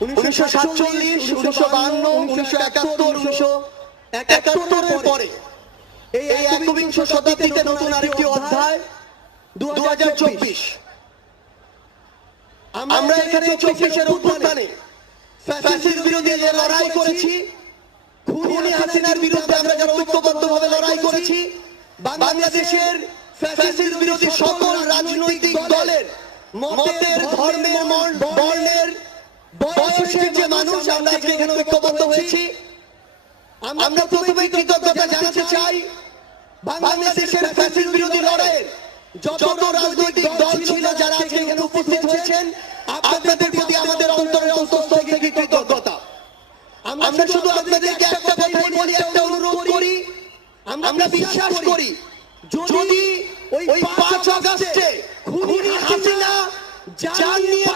1947, 1952, 1971 পরে এই একবিংশ শতাব্দীতে নতুন আরেকটি অধ্যায় 2024। আমরা এখানে 24-এর অভ্যুত্থানে ফ্যাসিস্ট বিরোধী যে লড়াই করেছি, খুনি হাসিনার বিরুদ্ধে আমরা যারা ঐক্যবদ্ধভাবে লড়াই করেছি, বাংলাদেশের ফ্যাসিস্ট বিরোধী সকল রাজনৈতিক দলের মতের, ধর্মের, বর্ণের, বয়সের যে মানুষ আমরা আজকে এখানে ঐক্যবদ্ধ হয়েছি, আমরা প্রথমে কৃতজ্ঞতা জানাতে চাই বাংলাদেশের ফ্যাসিস্ট বিরোধী লড়াইয়ের যত রাজনৈতিক দল ছিল যারা আজকে এখানে উপস্থিত হয়েছেন, আপনাদের প্রতি আমাদের অন্তরের অন্তঃস্থল থেকে কৃতজ্ঞতা। আমরা শুধু আপনাদেরকে একটা কথাই বলি, একটা অনুরোধ করি, আমরা বিশ্বাস করি যদি ওই 5 আগস্টে খুনি হাসিনা জান নিয়ে